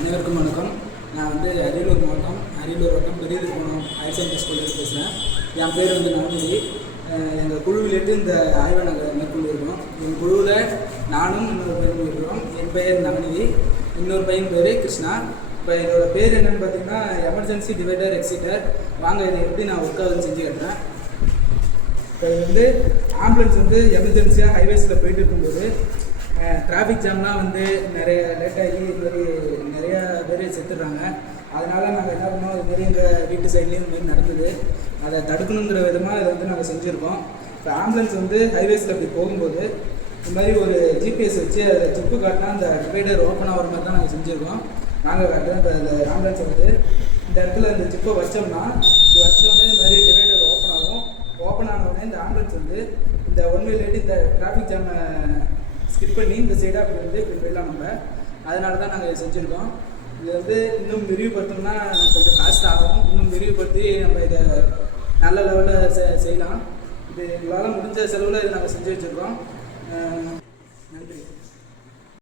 அனைவருக்கும் வணக்கம். நான் அரியலூர் மாவட்டம் அரியலூர் வட்டம் பெரியதுக்குணம் ஹையர் செகண்டரி ஸ்கூலில் பேசுகிறேன். என் பேர் நவநிதி. எங்கள் குழுவிலேட்டு இந்த ஆய்வை நாங்கள் மேற்கொண்டிருக்கோம். எங்கள் குழுவில் நானும் இன்னொரு பையனும் இருக்கிறோம். என் பெயர் நவநிதி, இன்னொரு பையன் பேர் கிருஷ்ணா. இப்போ என்னோட பேர் என்னென்னு பார்த்தீங்கன்னா எமர்ஜென்சி டிவைடர் எக்ஸிட்டர். வாங்க இதை எப்படி நான் ஒர்க் ஆகுதுன்னு செஞ்சு கட்டுறேன். இப்போ இது ஆம்புலன்ஸ் எமர்ஜென்சியாக ஹைவேஸில் போயிட்டு இருக்கும்போது டிராஃபிக் ஜாம்லாம் நிறைய லேட்டாகி இதுமாரி நிறையா பேர் செத்துடுறாங்க. அதனால் நாங்கள் என்ன பண்ணோம், இதுமாரி எங்கள் வீட்டு சைட்லேயும் இதுமாரி நடந்தது. அதை தடுக்கணுங்கிற விதமாக இதை நாங்கள் செஞ்சுருக்கோம். இப்போ ஆம்புலன்ஸ் ஹைவேஸில் இப்படி போகும்போது இது மாதிரி ஒரு ஜிபிஎஸ் வச்சு அதை சிப்பு காட்டினா அந்த டிவைடர் ஓப்பன் ஆகிற மாதிரி தான் நாங்கள் செஞ்சுருக்கோம். நாங்கள் காட்டுறோம். இப்போ இந்த ஆம்புலன்ஸ் இந்த இடத்துல இந்த சிப்பை வச்சோம்னா இது வச்சோடனே இந்த மாதிரி டிவைடர் ஓப்பன் ஆகும். ஓப்பன் ஆன உடனே இந்த ஆம்புலன்ஸ் இந்த ஒன் வே லேட்டு இந்த டிராஃபிக் ஜாமை ஸ்கிப் பண்ணி இந்த சைடாக அப்படி இப்படி போயிடலாம் நம்ம. அதனால தான் நாங்கள் செஞ்சுருக்கோம். இது இன்னும் விரிவுபடுத்தணும்னா கொஞ்சம் காஸ்ட் ஆகும். இன்னும் விரிவுபடுத்தி நம்ம இதை நல்ல லெவலில் செய்யலாம். இது எங்களால் முடிஞ்ச செலவில் இதை நாங்கள் செஞ்சு வச்சுருக்கோம். நன்றி.